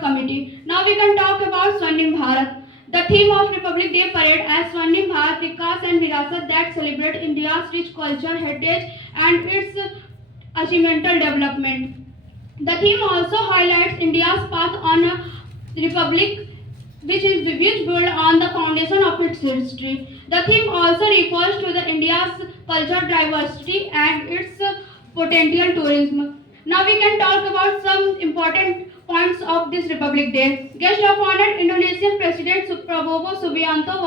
Committee. Now we can talk about Swarnim Bharat. The theme of Republic Day parade as Swarnim Bharat Vikas and Virasat that celebrate India's rich culture, heritage and its achievemental development. The theme also highlights India's path on a republic which built on the foundation of its history. The theme also refers to the India's cultural diversity and its potential tourism. Now we can talk about some important points of this Republic Day. Guest of honor Indonesian President Prabowo Subianto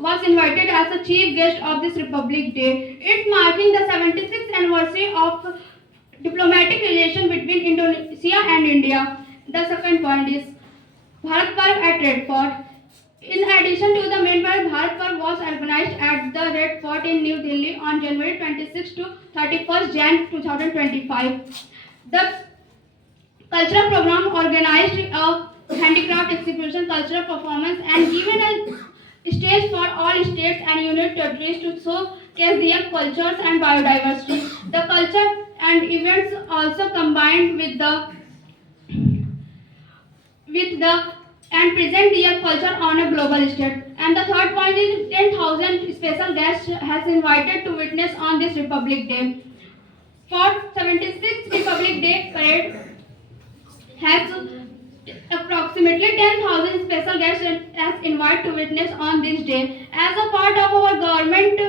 was invited as a chief guest of this Republic Day. It marking the 76th anniversary of diplomatic relation between Indonesia and India. The second point is Bharat Parv at Red Fort. In addition to the main parade, Bharat Parv was organized at the Red Fort in New Delhi on January 26 to 31st Jan 2025. The cultural program organized a handicraft exhibition, cultural performance, and given a stage for all states and union territories to showcase their cultures and biodiversity. The culture and events also combined with the and present their culture on a global stage. And the third point is 10,000 special guests has invited to witness on this Republic Day. For 76th Republic Day parade has approximately 10,000 special guests as invited to witness on this day. As a part of our government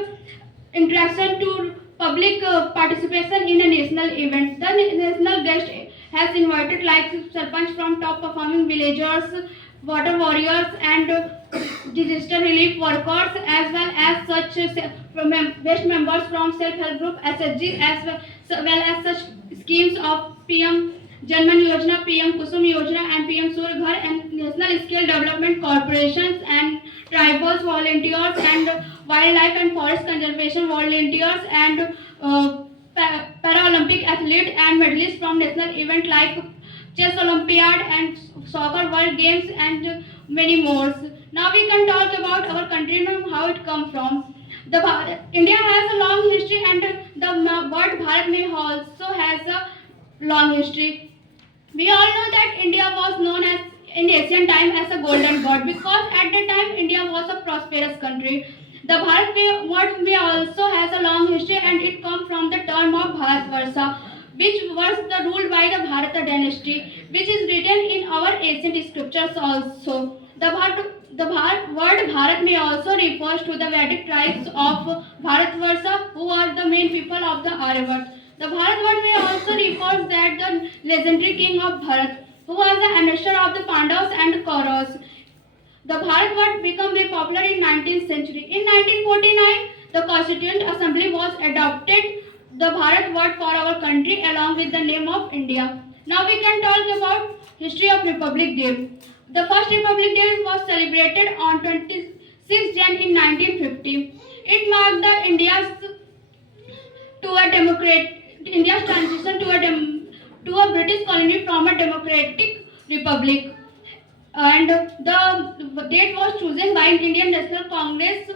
interaction to public participation in a national event, the national guest has invited like sarpanch from top performing villagers, water warriors and disaster relief workers as well as such best members from self-help group SHG as well as such schemes of PM Janman Yojana, PM Kusum Yojana and PM Surya Ghar and national scale development corporations and tribals volunteers and wildlife and forest conservation volunteers and Paralympic athlete and medalists from national event like Chess Olympiad and Soccer World Games and many more. Now we can talk about our country and how it comes from. India has a long history and the word Bharat may also has a long history. We all know that India was known as in ancient time as a golden god because at that time India was a prosperous country. The Bharat word may also has a long history and it comes from the term of Bharatvarsha, which was ruled by the Bharata dynasty, which is written in our ancient scriptures also. The word Bharat may also refers to the Vedic tribes of Bharatvarsha, who are the main people of the Aryavarta. The Bharat word may also refers that the legendary king of Bharat, who was the ambassador of the Pandavas and Kauravas. The Bharat word became very popular in 19th century. In 1949, the Constituent Assembly was adopted the Bharat word for our country along with the name of India. Now we can talk about history of Republic Day. The first Republic Day was celebrated on 26 Jan in 1950. It marked the India's transition to a British colony from a democratic republic. And the date was chosen by Indian National Congress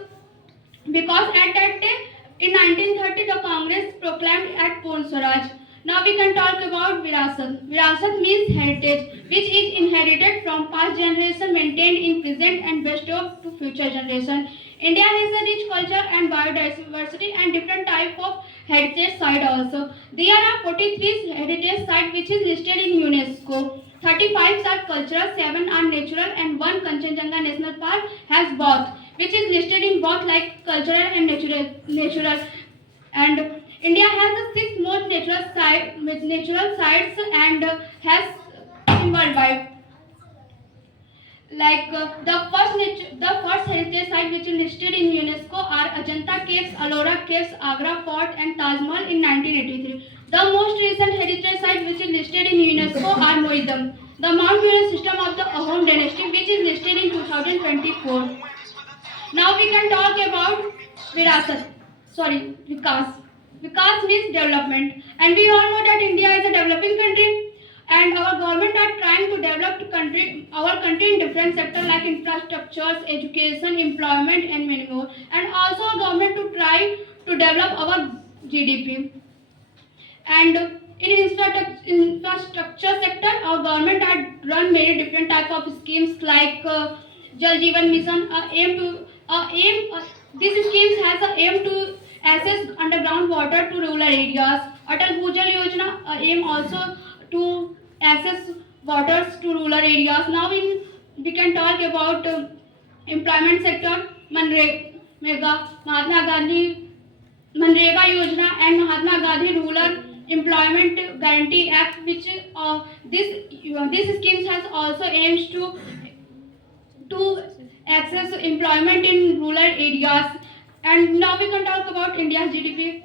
because at that day in 1930 the Congress proclaimed at Purn Swaraj. Now we can talk about Virasat. Virasat means heritage, which is inherited from past generation, maintained in present and bestowed to future generation. India has a rich culture and biodiversity and different type of heritage site also. There are 43 heritage sites which is listed in UNESCO. 35 are cultural, 7 are natural and 1 Kanchenjunga National Park has both, which is listed in both like cultural and natural. And India has the 6 most natural sites and has in worldwide. The first heritage site which is listed in UNESCO are Ajanta Caves, Ellora Caves, Agra Fort and Taj Mahal in 1983. The most recent heritage site which is listed in UNESCO are Moidam, the Mount Venus system of the Ahom dynasty which is listed in 2024. Now we can talk about Vikas. Vikas means development and we all know that India is a developing country and our government are trying to develop our country in different sectors like infrastructures, education, employment and many more. And also our government to try to develop our GDP. And In infrastructure sector, our government had run many different type of schemes like Jal Jeevan Mission. These schemes has a aim to access underground water to rural areas. Atal Bhujal Yojana aim also to access waters to rural areas. Now we can talk about employment sector. Mahatma Gandhi Manrega Yojana and Mahatma Gandhi Rural Employment Guarantee Act, which this schemes has also aims to access employment in rural areas. And now we can talk about India's GDP.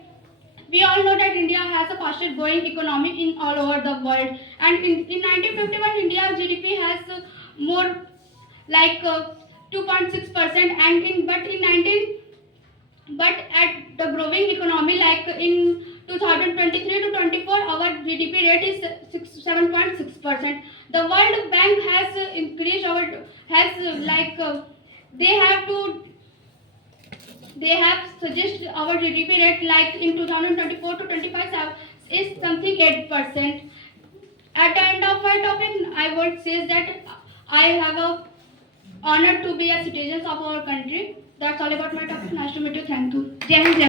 We all know that India has a fastest growing economy in all over the world. And in 1951, India's GDP has more like 2.6%, and in 19 but at the growing economy like in 2023 to 24 our GDP rate is 7.6%. The World Bank has increased our has they have to they have suggested our GDP rate like in 2024 to 25 is something 8%. At the end of my topic, I would say that I have a honor to be a citizen of our country. That's all about my topic. Nice to meet you. Thank you. Jai Hind, Jai